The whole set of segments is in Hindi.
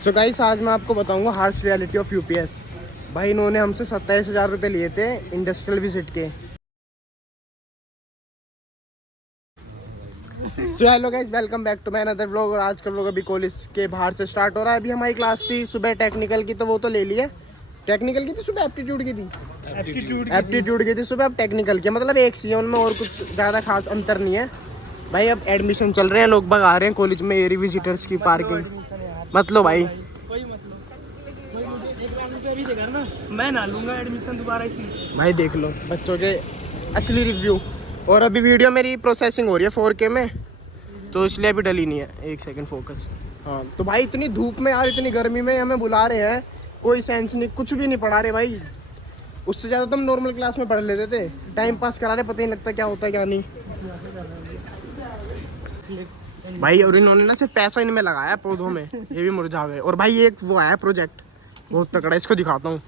सो गाइस आज मैं आपको बताऊंगा हार्श रियलिटी ऑफ यूपीएस। भाई इन्होंने हमसे 27,000 रुपये लिए थे इंडस्ट्रियल विजिट के। So hello guys, welcome back to my another vlog. और आज का व्लॉग अभी कॉलेज के बाहर से स्टार्ट हो रहा है। अभी हमारी क्लास थी सुबह टेक्निकल की, तो वो तो ले लिए। टेक्निकल की थी सुबह, एप्टीट्यूड की थी। एप्टीट्यूड की थी सुबह, अब टेक्निकल की। मतलब एक सी है उनमें, और कुछ ज़्यादा खास अंतर नहीं है। भाई अब एडमिशन चल रहे हैं, लोग बाग आ रहे हैं कॉलेज में। एरी विजिटर्स की पार्किंग मतलब भाई मैं ना लूंगा एडमिशन दोबारा इसलिए। भाई देख लो बच्चों के असली रिव्यू। और अभी वीडियो मेरी प्रोसेसिंग हो रही है 4K में, तो इसलिए अभी डली नहीं है। एक सेकंड फोकस। हाँ तो भाई इतनी धूप में यार, इतनी गर्मी में हमें बुला रहे हैं, कोई सेंस नहीं, कुछ भी नहीं पढ़ा रहे भाई। उससे ज़्यादा तो हम नॉर्मल क्लास में पढ़ लेते थे। टाइम पास करा रहे, पता ही नहीं लगता क्या होता है क्या नहीं। भाई और इन्होंने ना सिर्फ पैसा इनमें लगाया पौधों में, ये भी मुरझा गए। और भाई एक वो आया प्रोजेक्ट बहुत तगड़ा, इसको दिखाता हूँ।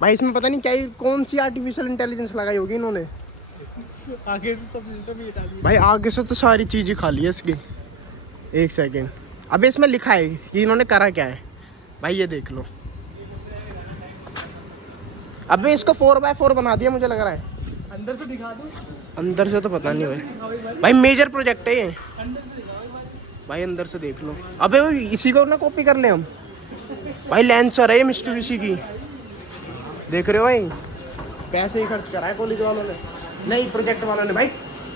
भाई इसमें पता नहीं क्या कौन सी आर्टिफिशियल इंटेलिजेंस लगाई होगी इन्होंने। आगे से सब सिस्टम ही हटा दिया। भाई आगे से तो सारी चीज़ें खाली है इसकी। एक सेकेंड, अबे इसमें लिखा है कि इन्होंने करा क्या है। भाई ये देख लो, अबे इसको 4x4 बना दिया मुझे लग रहा है। अंदर से दिखा दो। अंदर से तो पता नहीं भाई। भाई मेजर प्रोजेक्ट है ये। अंदर से दिखाओ भाई अंदर से देख लो। अबे वो इसी को ना कॉपी कर ले हम। भाई लेंसर है ये मिस्टूबिशी की, देख रहे हो भाई। पैसे ही खर्च करा है कॉलेज वालों ने, नहीं प्रोजेक्ट वालों ने। भाई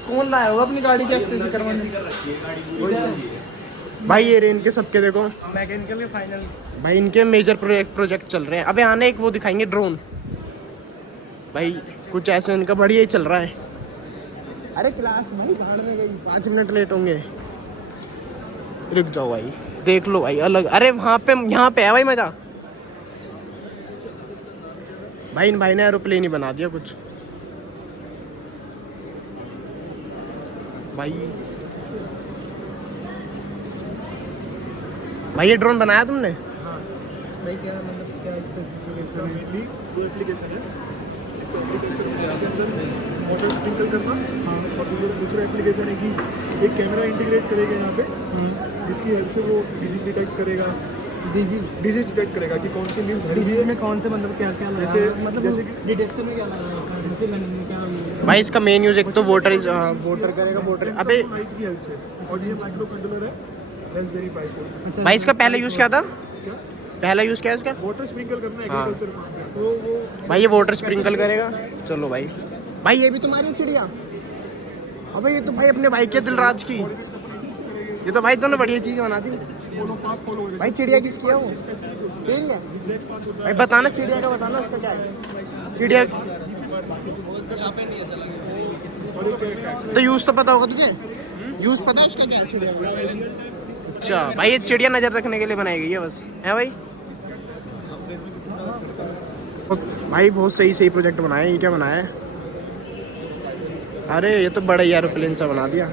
कौन लाया होगा अपनी गाड़ी के हस्ते से करवाने। भाई ये रे इनके सबके देखो, मैकेनिकल के फाइनल। भाई इनके मेजर प्रोजेक्ट चल रहे हैं। अबे आने एक वो दिखाएंगे ड्रोन। भाई कुछ ऐसे इनका बढ़िया ही चल रहा है। अरे क्लास भाई भाड़ में गई, 5 मिनट लेट होंगे। रुक जाओ भाई, देख लो भाई अलग। अरे वहाँ पे यहाँ पे है भाई मजा। भाई इन भाई ने एरोप्लेन ही बना दिया कुछ। भाई भाई ये ड्रोन बनाया तुमने? भाई क्या मतलब क्या स्पेसिफिकेशन मेनली दो एप्लीकेशन है। वाटर स्प्रिंकल करना, और दूसरा एप्लीकेशन है कि एक कैमरा इंटीग्रेट करेगा यहाँ पे, जिसकी हेल्प से वो डिजीज डिटेक्ट करेगा। डिजीज डिटेक्ट करेगा कि कौन सी लीव्स हेल्दी है। में कौन से मतलब क्या क्या लगा जैसे- मतलब जैसे डिटेक्शन में क्या लगा क्या। भाई इसका मेन यूज एक तो वाटर करेगा वाटर। अबे लाइट की हेल्प से। और ये माइक्रो कंट्रोलर है रास्पबेरी पाई 4। भाई इसका पहला यूज क्या था? क्या पहला यूज क्या है इसका? वाटर स्प्रिंकल करना हाँ। एग्रीकल्चर फार्म पे। वो भाई ये वाटर स्प्रिंकल करेगा। चलो भाई। भाई ये भी तुम्हारी चिड़िया? अबे ये तो भाई अपने भाई के दिलराज की। ये तो भाई तुमने बढ़िया चीज बना दी। फॉलो भाई चिड़िया किसकी है वो? तेरी है? भाई बताना चिड़िया का, बताना उसका क्या है चिड़िया। तो यूज तो पता होगा तुझे? यूज पता है उसका क्या है चिड़िया का? अच्छा भाई ये चिड़िया नजर रखने के लिए बनाई गई है बस, है भाई। भाई बहुत सही सही प्रोजेक्ट बनाया है। ये क्या बनाया है? अरे ये तो बड़ा ही एरोप्लेन सा बना दिया।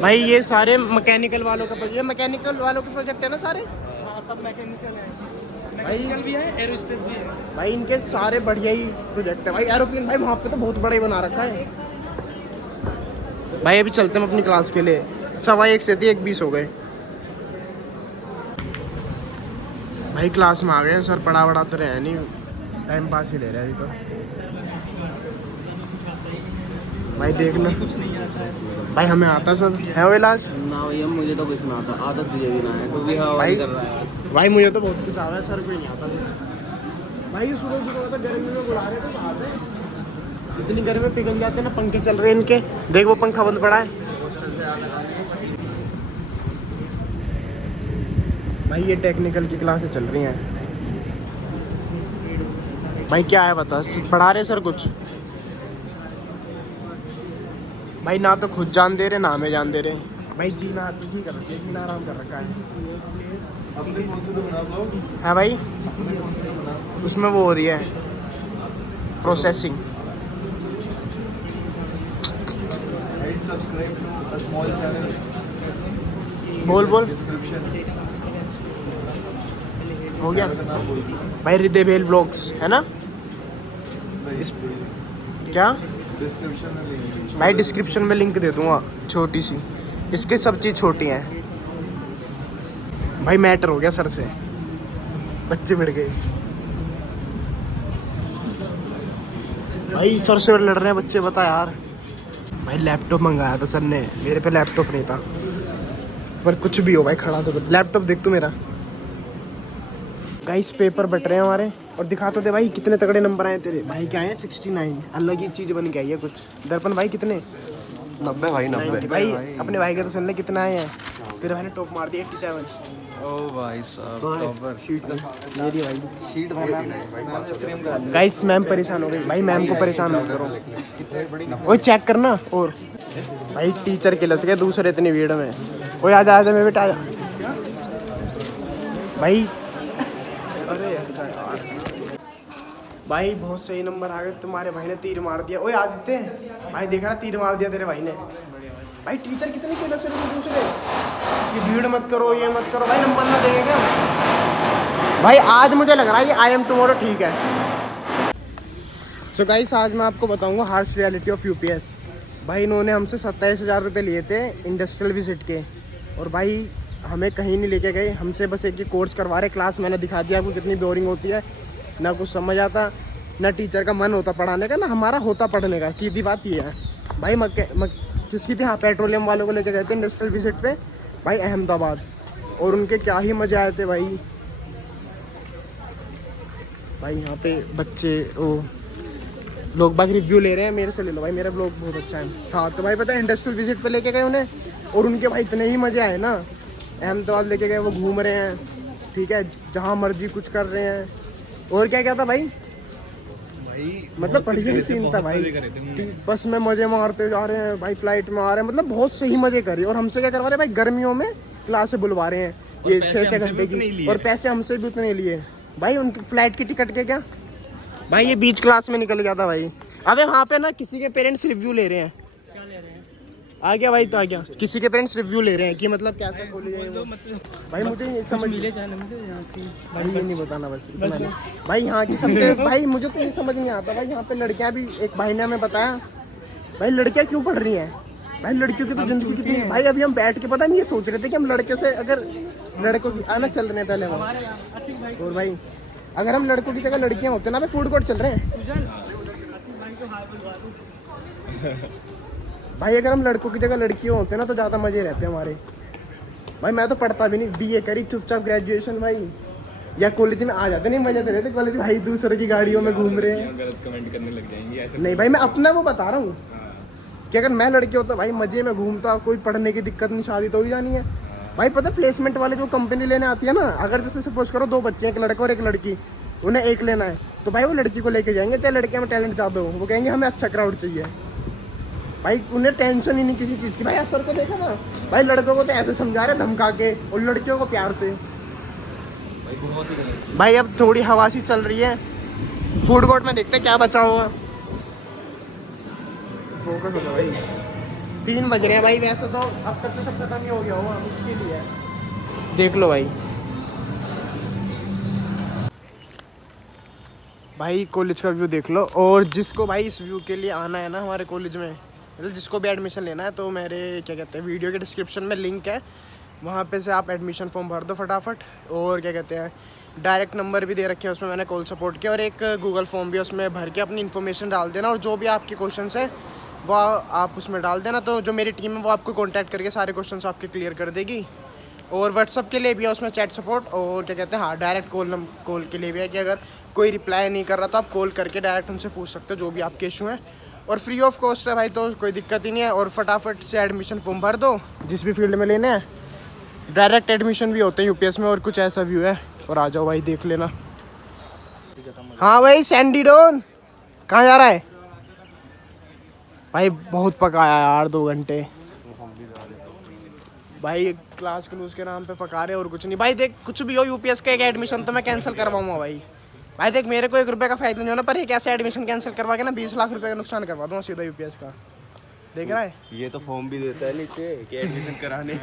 भाई ये सारे मैकेनिकल वालों का ये मैकेनिकल वालों के प्रोजेक्ट है ना सारे। हाँ सब मैकेनिकल है। भाई मैकेनिकल भी है, एरोस्पेस भी है। भाई इनके सारे बढ़िया ही प्रोजेक्ट है भाई। एरोप्लेन भाई वहाँ पे तो बहुत बड़ा ही बना रखा है। भाई अभी चलते हैं अपनी क्लास के लिए। 1:15 से थी, 1:20 हो गए। भाई क्लास में आ गए। सर पढ़ा तो रहे नहीं, टाइम पास ही ले रहे हैं अभी तो। भाई देख लो भाई, हमें आता सब है वो इलाज ना भैया, मुझे तो कुछ ना आता। आदत तुझे भी ना है, तो भी हवा भाई। कर रहा है। भाई मुझे तो बहुत कुछ आता है, सर को ही नहीं आता कुछ। भाई सुबह तो गर्मी में बुला रहे थे, कहाँ पे इतनी गर्मी में पिघल जाते हैं ना। पंखे चल रहे हैं इनके, देख वो पंखा बंद पड़ा है। भाई ये टेक्निकल की क्लासें चल रही हैं। भाई क्या है बता, पढ़ा रहे सर कुछ? भाई ना तो खुद जान दे रहे, ना हमें जान दे रहे। भाई जीना ही कर रखा है, जीना आराम कर रखा है भाई। उसमें वो हो रही है प्रोसेसिंग। बोल बोल हो गया भाई। हृदय बेल व्लॉग्स है ना इस क्या? भाई डिस्क्रिप्शन में लिंक दे दूंगा छोटी सी, इसके सब चीज़ छोटी हैं। भाई मैटर हो गया सर से, बच्चे मिल गए भाई, सर से लड़ रहे हैं बच्चे, बता यार। भाई लैपटॉप मंगाया था सर ने, मेरे पे लैपटॉप नहीं था, पर कुछ भी हो भाई खड़ा तो लैपटॉप देख तू मेरा। गाइस पेपर बट रहे हैं हमारे, और दिखा तो दे भाई कितने तगड़े नंबर आए तेरे। भाई क्या है 69, अलग ही चीज़ बन के आई है कुछ। दर्पण भाई कितने? 90 भाई 90 भाई अपने भाई का तो सुन ले कितना आए हैं। तेरे भाई ने टॉप मार दिया 87। ओ भाई साहब टॉपर शीट मेरी भाई शीट गाइस मैम परेशान हो गई भाई, मैम को परेशान मत करो। ओए चेक करना। और भाई टीचर किलस गए दूसरे इतनी भीड़ में। ओए आजा आजा, मैं बेटा आजा भाई। अरे यार भाई बहुत सही नंबर आ गए, तुम्हारे भाई ने तीर मार दिया। ओए आदित्य भाई देख रहा, तीर मार दिया तेरे भाई ने। भाई टीचर कितने किलस है दूसरे, ये भीड़ मत करो, ये मत करो भाई, नंबर ना देंगे क्या भाई? आज मुझे लग रहा है ये आई एम टुमारो ठीक है। सो गाइस आज मैं आपको बताऊंगा हार्श रियलिटी ऑफ यूपीएस। भाई इन्होंने हमसे 27,000 रुपये लिए थे इंडस्ट्रियल विजिट के, और भाई हमें कहीं नहीं लेके गए, हमसे बस एक ही कोर्स करवा रहे। क्लास मैंने दिखा दिया आपको कितनी बोरिंग होती है, ना कुछ समझ आता, ना टीचर का मन होता पढ़ाने का, ना हमारा होता पढ़ने का। सीधी बात ये है भाई। किसकी थी? हाँ पेट्रोलियम वालों को लेके गए थे इंडस्ट्रियल विजिट पे भाई अहमदाबाद, और उनके क्या ही मज़े आए थे भाई। भाई यहाँ पे बच्चे वो लोग बाग रिव्यू ले रहे हैं, मेरे से ले लो भाई, मेरा ब्लॉग बहुत अच्छा है। हाँ तो भाई पता है इंडस्ट्रियल विजिट पे लेके गए उन्हें, और उनके भाई इतने ही मज़े आए ना। अहमदाबाद लेके गए, वो घूम रहे हैं, ठीक है, जहाँ मर्जी कुछ कर रहे हैं। और क्या क्या था भाई, मतलब बढ़िया ही सीन था भाई। बस में मजे मारते जा रहे हैं भाई, फ्लाइट में आ रहे हैं, मतलब बहुत सही मजे कर रहे हैं। और हमसे क्या करवा रहे हैं भाई, गर्मियों में क्लास से बुलवा रहे हैं ये 6-6 घंटे की, और पैसे हमसे भी उतने लिए भाई। उनकी फ्लाइट की टिकट के क्या भाई, ये बीच क्लास में निकल जाता भाई। अबे वहाँ पे ना किसी के पेरेंट्स रिव्यू ले रहे हैं। आ गया भाई, तो आ गया, किसी के पेरेंट्स रिव्यू ले रहे हैं कि मतलब कैसा कॉलेज है वो। भाई मुझे नहीं समझ भाई, ये नहीं बताना बस इतना नहीं। भाई यहाँ की सबसे भाई मुझे तो नहीं समझ नहीं आता भाई। यहाँ पे लड़कियाँ भी, एक भाई ने हमें बताया भाई लड़कियाँ क्यों पढ़ रही हैं भाई, लड़कियों की तो जिंदगी कितनी भाई। अभी हम बैठ के पता नहीं ये सोच रहे थे कि हम लड़के से अगर लड़कों की आना चल रहे हैं पहले वो, और भाई अगर हम लड़कों की जगह लड़कियाँ होते ना भाई, फूड कोर्ट चल रहे हैं भाई। अगर हम लड़कों की जगह लड़कियों होते ना तो ज़्यादा मजे रहते हमारे भाई। मैं तो पढ़ता भी नहीं, बीए करी चुपचाप ग्रेजुएशन भाई, या कॉलेज में आ जाते, नहीं मजे तो रहते कॉलेज भाई। दूसरे की गाड़ियों में घूम रहे हैं, गलत कमेंट करने लग जाएंगे ऐसे। नहीं भाई मैं अपना वो बता रहा हूँ कि अगर मैं लड़के होता भाई मजे में घूमता, कोई पढ़ने की दिक्कत नहीं, शादी तो ही जानी है भाई। पता प्लेसमेंट वाले जो कंपनी लेने आती है ना, अगर जैसे सपोज करो 2 बच्चे, एक लड़का और एक लड़की, उन्हें एक लेना है तो भाई वो लड़की को लेके जाएंगे, चाहे लड़के में टैलेंट ज़्यादा हो, वो कहेंगे हमें अच्छा क्राउड चाहिए भाई। उन्हें टेंशन ही नहीं किसी चीज़ की भाई। असर को देखा ना भाई, लड़कों को तो ऐसे समझा रहे धमका के, और लड़कियों को प्यार से भाई। अब थोड़ी हवा सी चल रही है, फूड कोर्ट में देखते क्या बचा हुआ। फोकस होगा भाई, 3 बज रहे हैं भाई। वैसे तो अब तक तो सब खत्म ही हो गया होगा, मुश्किल ही है। देख लो भाई कॉलेज का व्यू देख लो। और जिसको भाई इस व्यू के लिए आना है ना हमारे कॉलेज में, मतलब जिसको भी एडमिशन लेना है, तो मेरे क्या कहते हैं वीडियो के डिस्क्रिप्शन में लिंक है, वहाँ पे से आप एडमिशन फॉर्म भर दो फटाफट। और क्या कहते हैं डायरेक्ट नंबर भी दे रखे हैं उसमें, मैंने कॉल सपोर्ट किया, और एक गूगल फॉर्म भी उसमें भर के अपनी इन्फॉर्मेशन डाल देना, और जो भी आपके क्वेश्चंस हैं वो आप उसमें डाल देना। तो जो मेरी टीम है वो आपको कॉन्टैक्ट करके सारे क्वेश्चंस आपके क्लियर कर देगी। और व्हाट्सअप के लिए भी है उसमें चैट सपोर्ट, और क्या कहते हैं हाँ डायरेक्ट कॉल के लिए भी है कि अगर कोई रिप्लाई नहीं कर रहा तो आप कॉल करके डायरेक्ट उनसे पूछ सकते हो जो भी आपके इशू हैं। और फ्री ऑफ कॉस्ट है भाई, तो कोई दिक्कत ही नहीं है। और फटाफट से एडमिशन फॉर्म भर दो जिस भी फील्ड में लेने हैं। डायरेक्ट एडमिशन भी होते हैं यूपीएस में, और कुछ ऐसा व्यू है। और आ जाओ भाई देख लेना। हाँ भाई सैंडीडोन कहाँ जा रहा है भाई? बहुत पकाया यार 2 घंटे भाई, क्लास क्लूस के नाम पे पका रहे और कुछ नहीं भाई। देख कुछ भी हो यूपीएस का एक एडमिशन तो मैं कैंसिल करवाऊंगा भाई। भाई देख मेरे को 1 रुपये का फायदा नहीं होना, पर एक ऐसा एडमिशन कैंसिल करवा के ना 20 लाख रुपए का नुकसान करवा दूंगा सीधा यूपीएस का। देख रहा है, ये तो फॉर्म भी देता है नीचे कि एडमिशन कराने